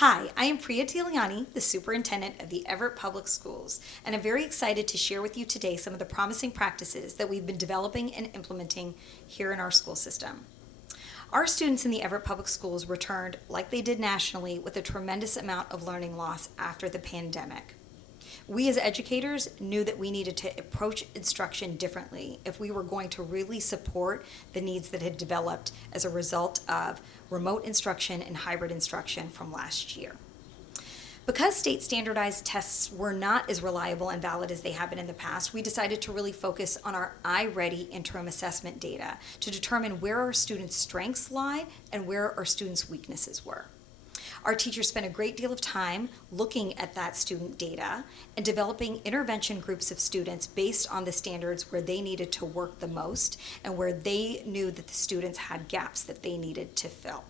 Hi, I am Priya Tiliani, the Superintendent of the Everett Public Schools, and I'm very excited to share with you today some of the promising practices that we've been developing and implementing here in our school system. Our students in the Everett Public Schools returned, like they did nationally, with a tremendous amount of learning loss after the pandemic. We as educators knew that we needed to approach instruction differently if we were going to really support the needs that had developed as a result of remote instruction and hybrid instruction from last year. Because state standardized tests were not as reliable and valid as they have been in the past, we decided to really focus on our iReady interim assessment data to determine where our students' strengths lie and where our students' weaknesses were. Our teachers spent a great deal of time looking at that student data and developing intervention groups of students based on the standards where they needed to work the most and where they knew that the students had gaps that they needed to fill.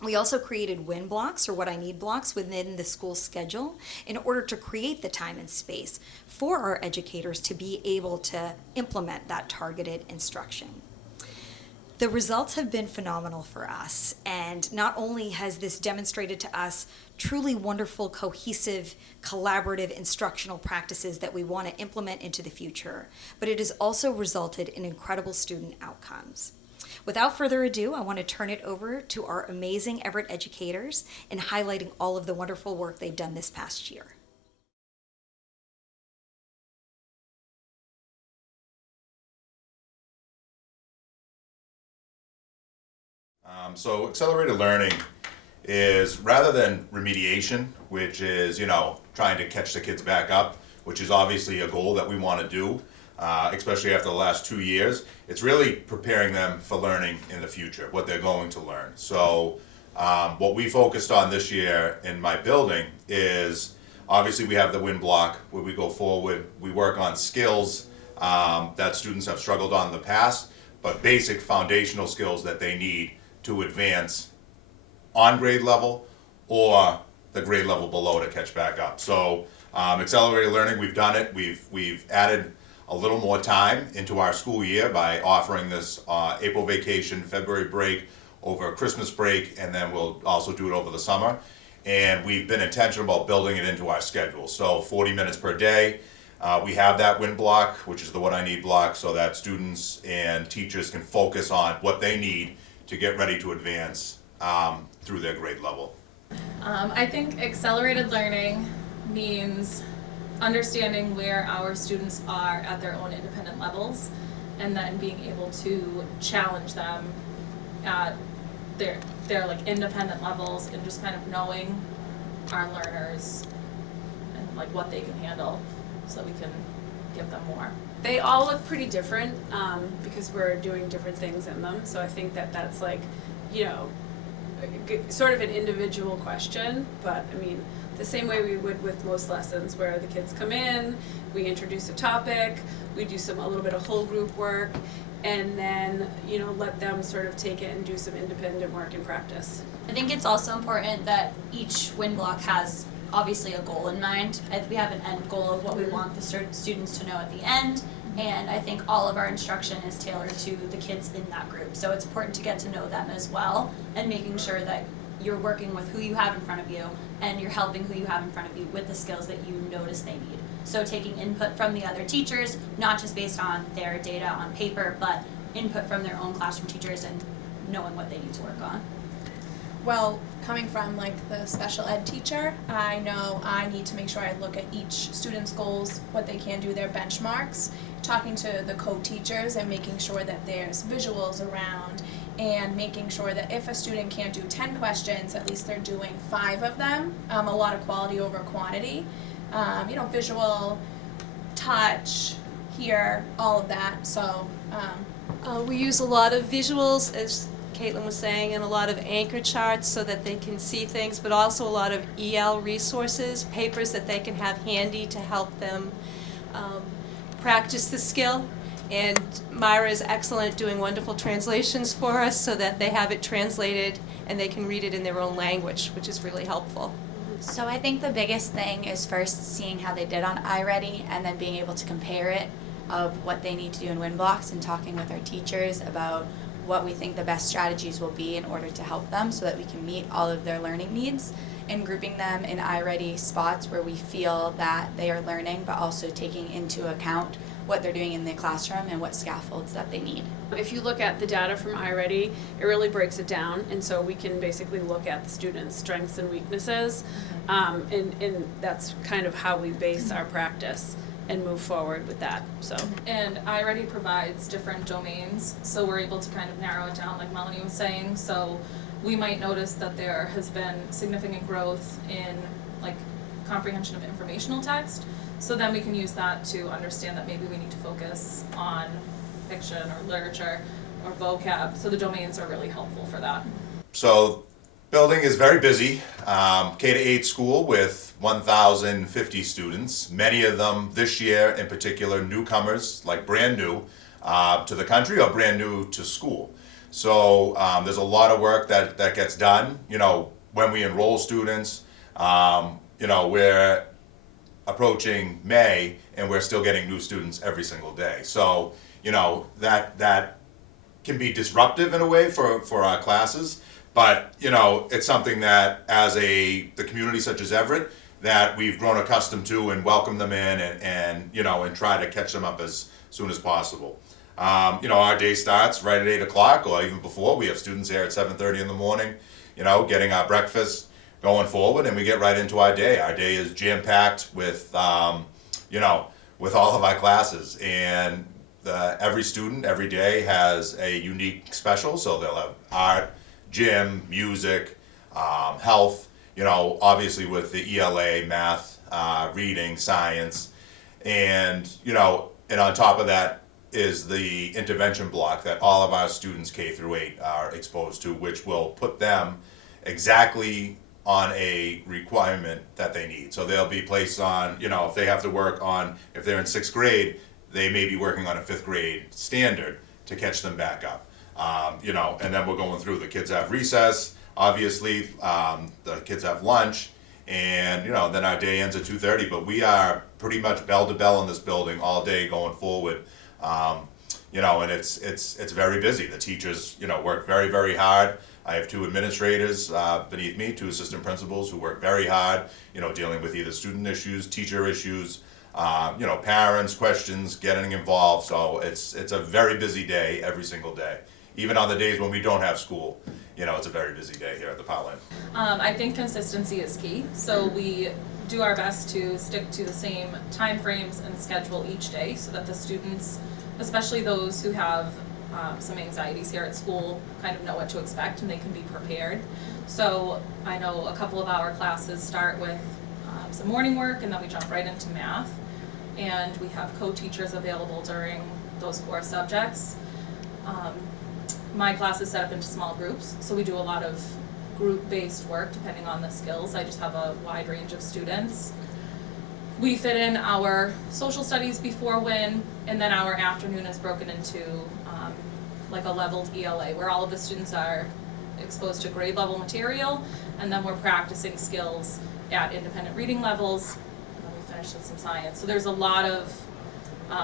We also created win blocks, or what I need blocks, within the school schedule in order to create the time and space for our educators to be able to implement that targeted instruction. The results have been phenomenal for us, and not only has this demonstrated to us truly wonderful, cohesive, collaborative instructional practices that we want to implement into the future, but it has also resulted in incredible student outcomes. Without further ado, I want to turn it over to our amazing Everett educators in highlighting all of the wonderful work they've done this past year. So accelerated learning is, rather than remediation, which is, trying to catch the kids back up, which is obviously a goal that we want to do, especially after the last 2 years, it's really preparing them for learning in the future, what they're going to learn. So what we focused on this year in my building is, obviously we have the win block where we go forward, we work on skills that students have struggled on in the past, but basic foundational skills that they need to advance on grade level or the grade level below to catch back up. So accelerated learning, we've done it. We've added a little more time into our school year by offering this April vacation, February break, over Christmas break, and then we'll also do it over the summer. And we've been intentional about building it into our schedule. So 40 minutes per day. We have that win block, which is the what I need block, so that students and teachers can focus on what they need to get ready to advance through their grade level. I think accelerated learning means understanding where our students are at their own independent levels and then being able to challenge them at their like independent levels and just kind of knowing our learners and like what they can handle so we can give them more. They all look pretty different because we're doing different things in them. So I think that that's like, sort of an individual question. But I mean, the same way we would with most lessons, where the kids come in, we introduce a topic, we do a little bit of whole group work, and then let them sort of take it and do some independent work and practice. I think it's also important that each win block has obviously a goal in mind. We have an end goal of what we want the students to know at the end, and I think all of our instruction is tailored to the kids in that group. So it's important to get to know them as well, and making sure that you're working with who you have in front of you, and you're helping who you have in front of you with the skills that you notice they need. So taking input from the other teachers, not just based on their data on paper, but input from their own classroom teachers and knowing what they need to work on. Well, coming from like the special ed teacher, I know I need to make sure I look at each student's goals, what they can do, their benchmarks, talking to the co-teachers and making sure that there's visuals around, and making sure that if a student can't do 10 questions, at least they're doing 5 of them. A lot of quality over quantity. Visual, touch, hear, all of that. So we use a lot of visuals, as Caitlin was saying, and a lot of anchor charts so that they can see things, but also a lot of EL resources, papers that they can have handy to help them practice the skill. And Myra is excellent at doing wonderful translations for us so that they have it translated and they can read it in their own language, which is really helpful. So I think the biggest thing is first seeing how they did on iReady and then being able to compare it of what they need to do in win blocks and talking with our teachers about what we think the best strategies will be in order to help them so that we can meet all of their learning needs, and grouping them in iReady spots where we feel that they are learning, but also taking into account what they're doing in the classroom and what scaffolds that they need. If you look at the data from iReady, it really breaks it down, and so we can basically look at the students' strengths and weaknesses, and that's kind of how we base our practice and move forward with that, so. And iReady provides different domains, so we're able to kind of narrow it down, like Melanie was saying. So we might notice that there has been significant growth in like comprehension of informational text. So then we can use that to understand that maybe we need to focus on fiction or literature or vocab. So the domains are really helpful for that. So building is very busy. K-8 school with 1,050 students. Many of them this year in particular newcomers, like brand new to the country or brand new to school. So there's a lot of work that gets done. You know, when we enroll students, you know, we're approaching May and we're still getting new students every single day. So, you know, that can be disruptive in a way for our classes. But, you know, it's something that as the community such as Everett, that we've grown accustomed to and welcome them in and you know, and try to catch them up as soon as possible. You know, our day starts right at 8 o'clock or even before. We have students here at 7:30 in the morning, you know, getting our breakfast, going forward, and we get right into our day. Our day is jam-packed with, you know, with all of our classes. And every student, every day has a unique special, so they'll have art, gym, music, health, you know, obviously with the ELA, math, reading, science, and, you know, and on top of that is the intervention block that all of our students K through 8 are exposed to, which will put them exactly on a requirement that they need. So they'll be placed on, you know, if they have to work on, if they're in 6th grade, they may be working on a 5th grade standard to catch them back up. You know, and then we're going through, the kids have recess, obviously, the kids have lunch, and, you know, then our day ends at 2:30, but we are pretty much bell to bell in this building all day going forward. You know, and it's very busy. The teachers, you know, work very, very hard. I have 2 administrators beneath me, 2 assistant principals who work very hard, you know, dealing with either student issues, teacher issues, you know, parents, questions, getting involved. So it's a very busy day every single day. Even on the days when we don't have school, you know, it's a very busy day here at the Parlin. I think consistency is key. So we do our best to stick to the same time frames and schedule each day so that the students, especially those who have some anxieties here at school, kind of know what to expect and they can be prepared. So I know a couple of our classes start with some morning work and then we jump right into math. And we have co-teachers available during those core subjects. My class is set up into small groups, so we do a lot of group-based work depending on the skills. I just have a wide range of students. We fit in our social studies before WIN, and then our afternoon is broken into like a leveled ELA, where all of the students are exposed to grade level material, and then we're practicing skills at independent reading levels, and then we finish with some science. So there's a lot of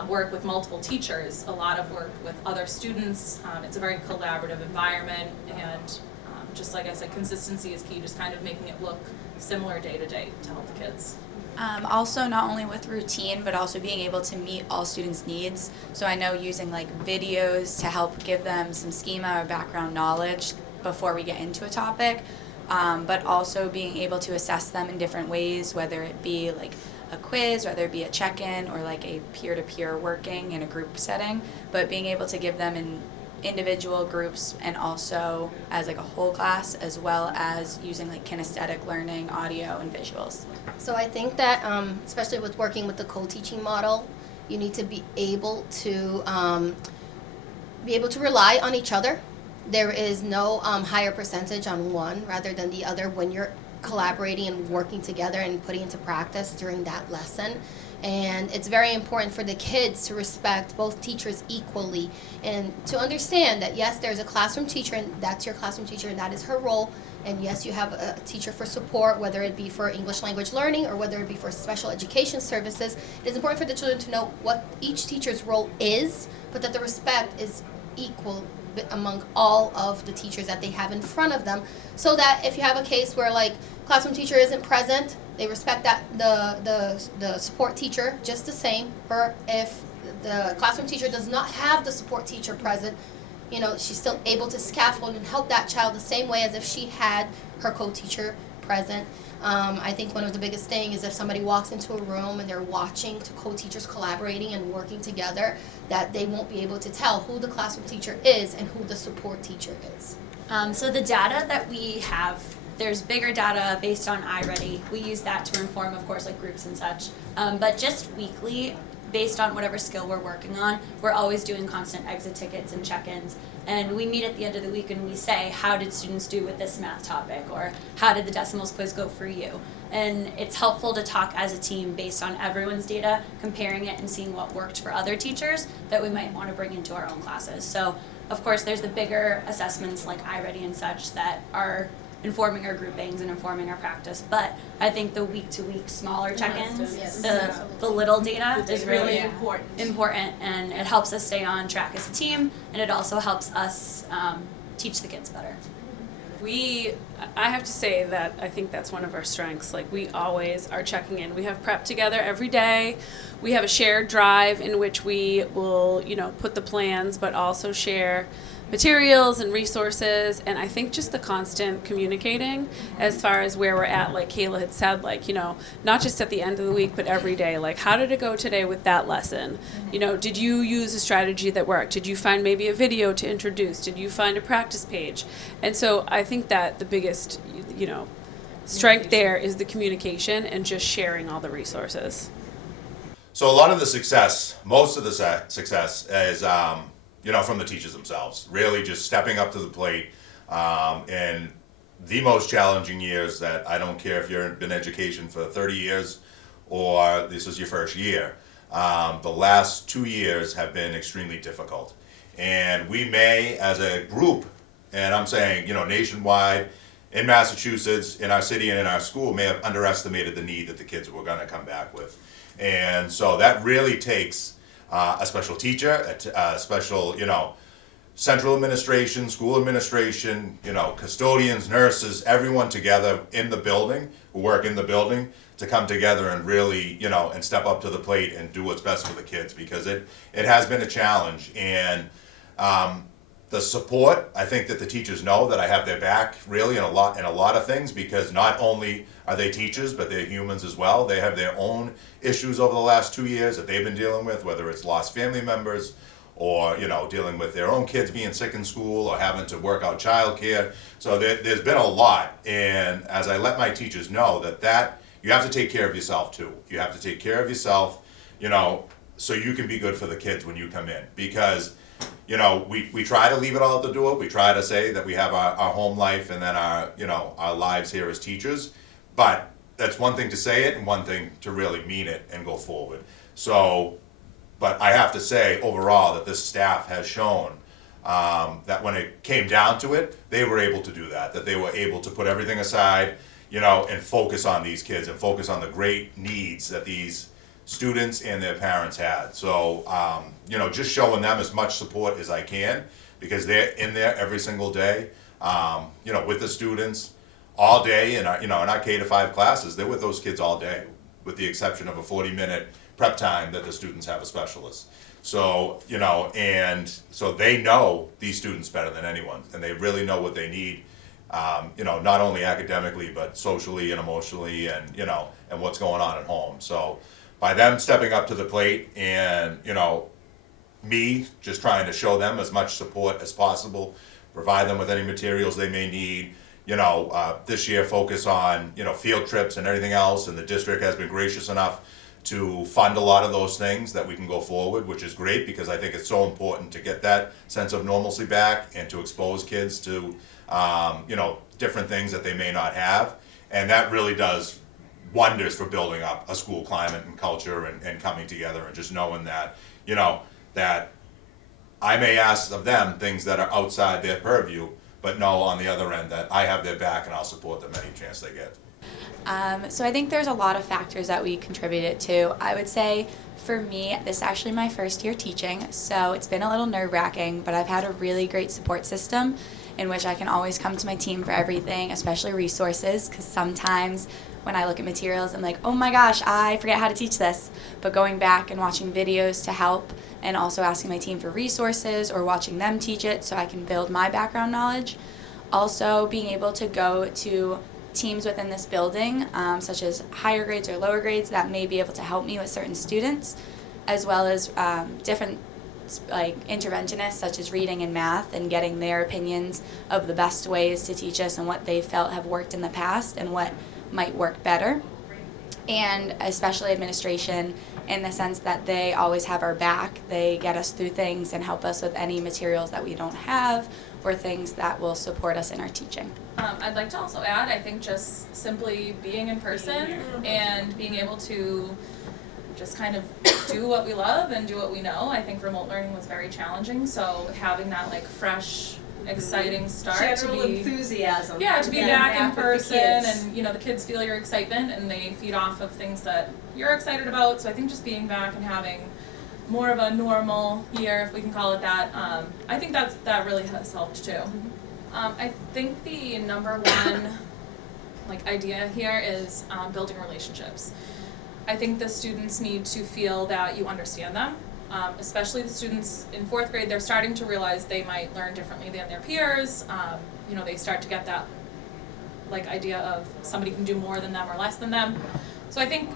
work with multiple teachers, a lot of work with other students. It's a very collaborative environment, and just like I said, consistency is key, just kind of making it look similar day to day to help the kids. Also, not only with routine, but also being able to meet all students' needs. So I know using like videos to help give them some schema or background knowledge before we get into a topic, but also being able to assess them in different ways, whether it be like a quiz, whether it be a check-in or like a peer-to-peer working in a group setting, but being able to give them in individual groups and also as like a whole class, as well as using like kinesthetic learning, audio and visuals. So I think that especially with working with the co-teaching model, you need to be able to rely on each other. There is no higher percentage on one rather than the other when you're collaborating and working together and putting into practice during that lesson. And it's very important for the kids to respect both teachers equally and to understand that yes, there's a classroom teacher and that's your classroom teacher and that is her role. And yes, you have a teacher for support, whether it be for English language learning or whether it be for special education services. It is important for the children to know what each teacher's role is, but that the respect is equal among all of the teachers that they have in front of them, so that if you have a case where like classroom teacher isn't present, they respect that the support teacher just the same. Or if the classroom teacher does not have the support teacher present, you know, she's still able to scaffold and help that child the same way as if she had her co-teacher present. I think one of the biggest things is if somebody walks into a room and they're watching two co-teachers collaborating and working together, that they won't be able to tell who the classroom teacher is and who the support teacher is. So the data that we have, there's bigger data based on iReady. We use that to inform, of course, like groups and such. But just weekly, based on whatever skill we're working on, we're always doing constant exit tickets and check-ins. And we meet at the end of the week and we say, how did students do with this math topic? Or how did the decimals quiz go for you? And it's helpful to talk as a team based on everyone's data, comparing it and seeing what worked for other teachers that we might want to bring into our own classes. So, of course, there's the bigger assessments like iReady and such that are informing our groupings and informing our practice, but I think the week-to-week smaller check-ins, Yes. the little data is really important. and it helps us stay on track as a team, and it also helps us teach the kids better. I have to say that I think that's one of our strengths. Like, we always are checking in. We have prep together every day. We have a shared drive in which we will, put the plans, but also share materials and resources. And I think just the constant communicating as far as where we're at, like Kayla had said, like, not just at the end of the week, but every day. Like, how did it go today with that lesson? Did you use a strategy that worked? Did you find maybe a video to introduce? Did you find a practice page? And so I think that the biggest, strength there is the communication and just sharing all the resources. So a lot of the success, most of the success is, from the teachers themselves, really just stepping up to the plate. In the most challenging years that I don't care if you've been in education for 30 years or this is your first year, the last 2 years have been extremely difficult. And we may, as a group, and I'm saying, nationwide, in Massachusetts, in our city and in our school, may have underestimated the need that the kids were going to come back with. And so that really takes a special teacher, a special, central administration, school administration, custodians, nurses, everyone together in the building, who work in the building, to come together and really, and step up to the plate and do what's best for the kids, because it has been a challenge. And the support, I think that the teachers know that I have their back really in a lot of things, because not only are they teachers, but they're humans as well. They have their own issues over the last 2 years that they've been dealing with, whether it's lost family members or, dealing with their own kids being sick in school or having to work out childcare. So there's been a lot. And as I let my teachers know that you have to take care of yourself too. You have to take care of yourself, so you can be good for the kids when you come in. Because we try to leave it all at the door. We try to say that we have our home life and then our lives here as teachers. But that's one thing to say it and one thing to really mean it and go forward. So, but I have to say overall that this staff has shown that when it came down to it, they were able to do that they were able to put everything aside, and focus on these kids and focus on the great needs that these students and their parents had. So, just showing them as much support as I can, because they're in there every single day, with the students all day. And in our K-5 classes, they're with those kids all day, with the exception of a 40-minute prep time that the students have a specialist. So, and so they know these students better than anyone, and they really know what they need, not only academically, but socially and emotionally, and, and what's going on at home. So by them stepping up to the plate and, me just trying to show them as much support as possible, provide them with any materials they may need, this year focus on, field trips and everything else, and the district has been gracious enough to fund a lot of those things that we can go forward, which is great, because I think it's so important to get that sense of normalcy back and to expose kids to, different things that they may not have. And that really does wonders for building up a school climate and culture and coming together, and just knowing that, that I may ask of them things that are outside their purview, but know on the other end that I have their back and I'll support them any chance they get. So I think there's a lot of factors that we contributed to. I would say for me, this is actually my first year teaching, so it's been a little nerve-wracking, but I've had a really great support system in which I can always come to my team for everything, especially resources, because sometimes when I look at materials, I'm like, oh my gosh, I forget how to teach this. But going back and watching videos to help, and also asking my team for resources or watching them teach it so I can build my background knowledge. Also being able to go to teams within this building, such as higher grades or lower grades, that may be able to help me with certain students, as well as different like interventionists such as reading and math, and getting their opinions of the best ways to teach us and what they felt have worked in the past and what might work better. And especially administration, in the sense that they always have our back. They get us through things and help us with any materials that we don't have or things that will support us in our teaching. I'd like to also add, I think just simply being in person and being able to just kind of do what we love and do what we know. I think remote learning was very challenging, so having that like fresh, exciting start General to be enthusiasm. yeah, to be And back in with the person, kids. and the kids feel your excitement and they feed off of things that you're excited about. So I think just being back and having more of a normal year, if we can call it that, I think that really has helped too. I think the number one idea here is building relationships. I think the students need to feel that you understand them, especially the students in 4th grade. They're starting to realize they might learn differently than their peers. They start to get that idea of somebody can do more than them or less than them. So I think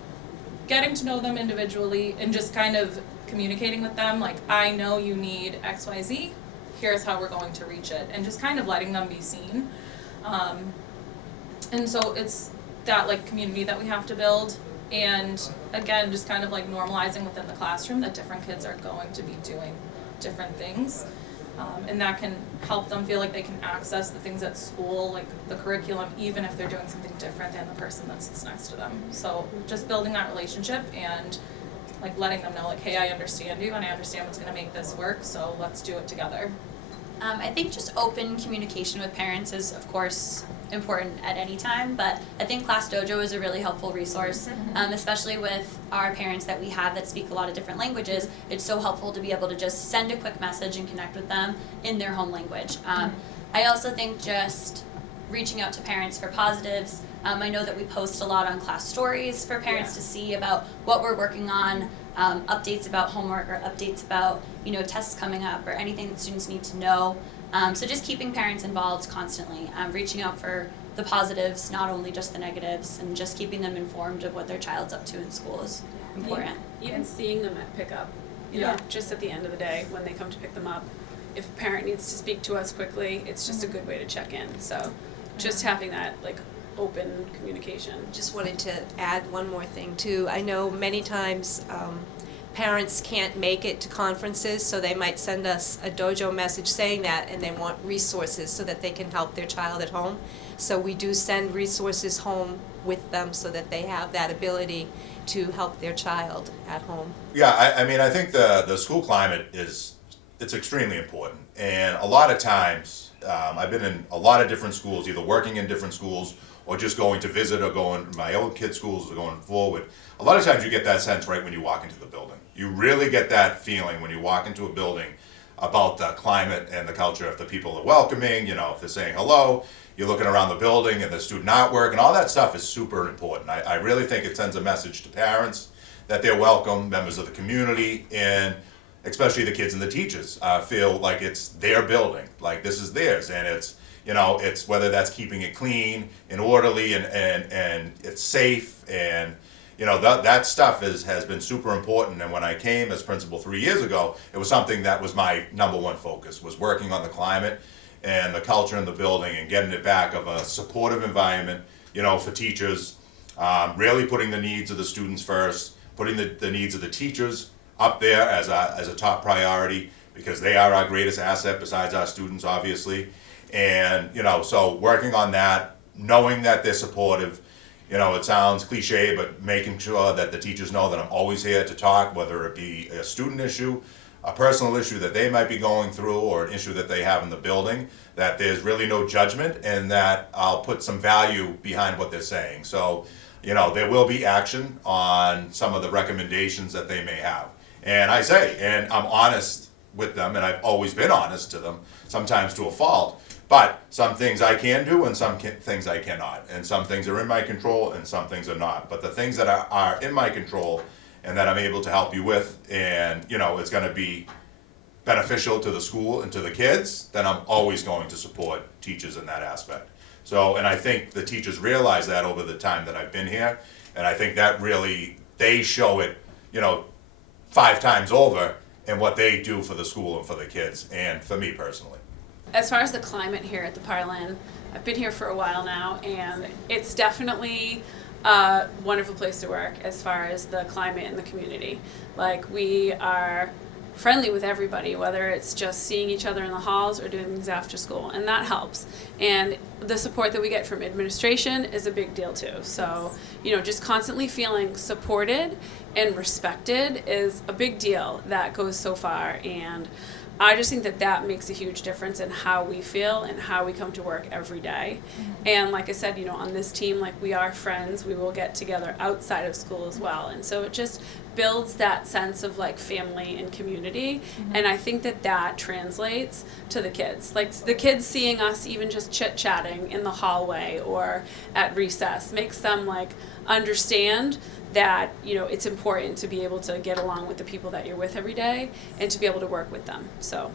getting to know them individually and just kind of communicating with them, I know you need X, Y, Z, here's how we're going to reach it, and just kind of letting them be seen. And so it's that community that we have to build, and again, just kind of normalizing within the classroom that different kids are going to be doing different things. And that can help them feel like they can access the things at school, like the curriculum, even if they're doing something different than the person that sits next to them. So just building that relationship and letting them know hey, I understand you and I understand what's gonna make this work, so let's do it together. I think just open communication with parents is, of course, important at any time, but I think Class Dojo is a really helpful resource, especially with our parents that we have that speak a lot of different languages. It's so helpful to be able to just send a quick message and connect with them in their home language. I also think just reaching out to parents for positives. I know that we post a lot on class stories for parents to see about what we're working on, updates about homework or updates about tests coming up or anything that students need to know. So just keeping parents involved constantly, reaching out for the positives, not only just the negatives, and just keeping them informed of what their child's up to in school is important. Even seeing them at pickup, just at the end of the day when they come to pick them up. If a parent needs to speak to us quickly, it's just a good way to check in. So just having that open communication. Just wanted to add one more thing too. I know many times parents can't make it to conferences, so they might send us a dojo message saying that, and they want resources so that they can help their child at home. So we do send resources home with them so that they have that ability to help their child at home. Yeah, I mean, I think the school climate it's extremely important. And a lot of times, I've been in a lot of different schools, either working in different schools or just going to visit or going to my own kids' schools or going forward. A lot of times you get that sense right when you walk into the building. You really get that feeling when you walk into a building about the climate and the culture. If the people are welcoming, if they're saying hello, you're looking around the building and the student artwork and all that stuff is super important. I really think it sends a message to parents that they're welcome, members of the community, and especially the kids and the teachers feel like it's their building, like this is theirs, and it's whether that's keeping it clean and orderly and it's safe, and that stuff has been super important. And when I came as principal 3 years ago, it was something that was my number one focus, was working on the climate and the culture in the building and getting it back of a supportive environment, for teachers, really putting the needs of the students first, putting the needs of the teachers up there as a top priority, because they are our greatest asset besides our students, obviously. And so working on that, knowing that they're supportive. It sounds cliche, but making sure that the teachers know that I'm always here to talk, whether it be a student issue, a personal issue that they might be going through or an issue that they have in the building, that there's really no judgment and that I'll put some value behind what they're saying. So, you know, there will be action on some of the recommendations that they may have. And I say, and I'm honest with them, and I've always been honest to them, sometimes to a fault, but some things I can do and some things I cannot. And some things are in my control and some things are not. But the things that are in my control and that I'm able to help you with, and, you know, it's gonna be beneficial to the school and to the kids, then I'm always going to support teachers in that aspect. So, and I think the teachers realize that over the time that I've been here, and I think that really, they show it, you know, 5 times over in what they do for the school and for the kids, and for me personally. As far as the climate here at the Parlin, I've been here for a while now, and it's definitely a wonderful place to work as far as the climate in the community. Like, we are friendly with everybody, whether it's just seeing each other in the halls or doing things after school, and that helps. And the support that we get from administration is a big deal too. So, you know, just constantly feeling supported and respected is a big deal that goes so far, and I just think that that makes a huge difference in how we feel and how we come to work every day. And like I said, you know, on this team, like, we are friends, we will get together outside of school as well. And so it just builds that sense of like family and community. And I think that that translates to the kids. Like, the kids seeing us even just chit-chatting in the hallway or at recess makes them like understand that, you know, it's important to be able to get along with the people that you're with every day and to be able to work with them. So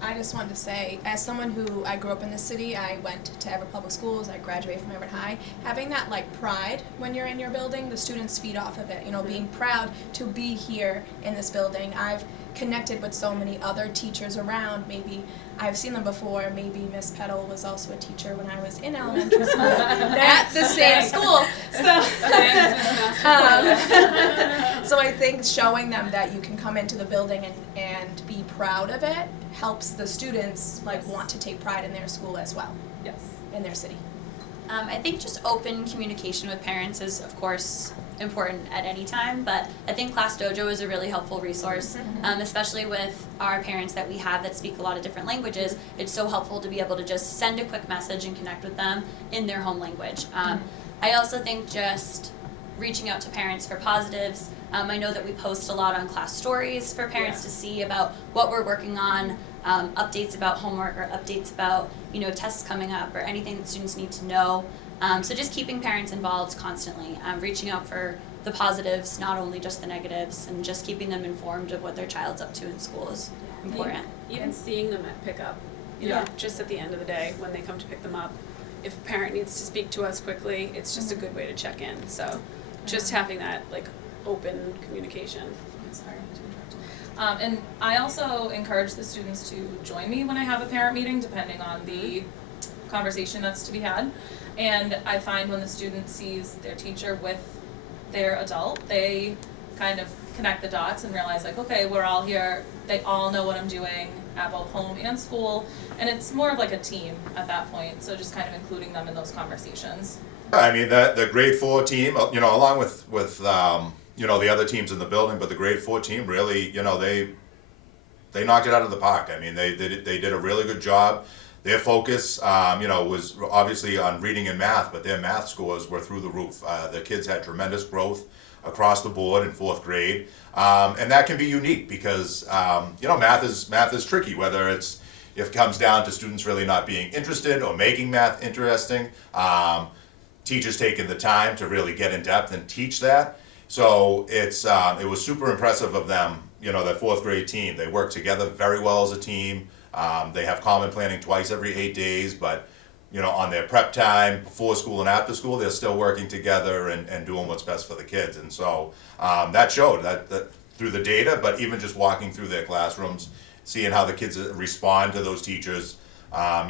I just wanted to say, as someone who, I grew up in the city, I went to Everett Public Schools, I graduated from Everett High, having that like pride when you're in your building, the students feed off of it, you know, being proud to be here in this building. I've connected with so many other teachers around. Maybe I've seen them before. Maybe Miss Petal was also a teacher when I was in elementary school at the same school. So I think showing them that you can come into the building and be proud of it helps the students like want to take pride in their school as well, yes. in their city. I think just open communication with parents is, of course, important at any time, but I think Class Dojo is a really helpful resource, especially with our parents that we have that speak a lot of different languages. It's so helpful to be able to just send a quick message and connect with them in their home language. I also think just reaching out to parents for positives. I know that we post a lot on class stories for parents to see about what we're working on, updates about homework or updates about, you know, tests coming up or anything that students need to know. So just keeping parents involved constantly, reaching out for the positives, not only just the negatives, and just keeping them informed of what their child's up to in school is important. Even seeing them at pickup, you know, just at the end of the day when they come to pick them up. If a parent needs to speak to us quickly, it's just a good way to check in. So just having that like open communication. Sorry to interrupt. And I also encourage the students to join me when I have a parent meeting, depending on the conversation that's to be had. And I find when the student sees their teacher with their adult, they kind of connect the dots and realize like, okay, we're all here, they all know what I'm doing at both home and school, and it's more of like a team at that point, so just kind of including them in those conversations. I mean, the grade 4 team, you know, along with you know, the other teams in the building, but the grade 4 team really, you know, they knocked it out of the park. I mean, they did a really good job. Their focus, you know, was obviously on reading and math, but their math scores were through the roof. The kids had tremendous growth across the board in 4th grade, and that can be unique because you know, math is tricky. Whether if it comes down to students really not being interested or making math interesting, teachers taking the time to really get in depth and teach that. So it was super impressive of them. You know, that 4th grade team, they work together very well as a team. They have common planning twice every 8 days, but you know, on their prep time, before school and after school, they're still working together and doing what's best for the kids. And so that showed that through the data, but even just walking through their classrooms, seeing how the kids respond to those teachers.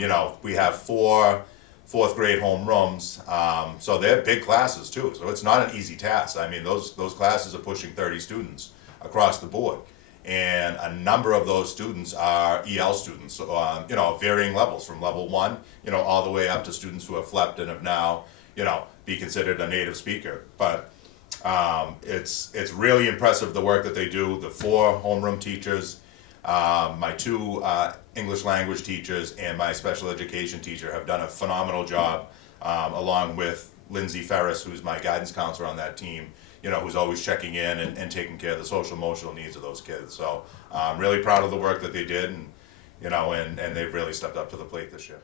You know, we have 4 4th grade homerooms, so they're big classes too. So it's not an easy task. I mean, those classes are pushing 30 students across the board. And a number of those students are EL students, you know, varying levels from level 1, you know, all the way up to students who have flipped and have now, you know, be considered a native speaker. But it's really impressive the work that they do. The 4 homeroom teachers, My two English language teachers and my special education teacher have done a phenomenal job, along with Lindsay Ferris, who's my guidance counselor on that team, you know, who's always checking in and taking care of the social emotional needs of those kids. So I'm really proud of the work that they did, and you know, and they've really stepped up to the plate this year.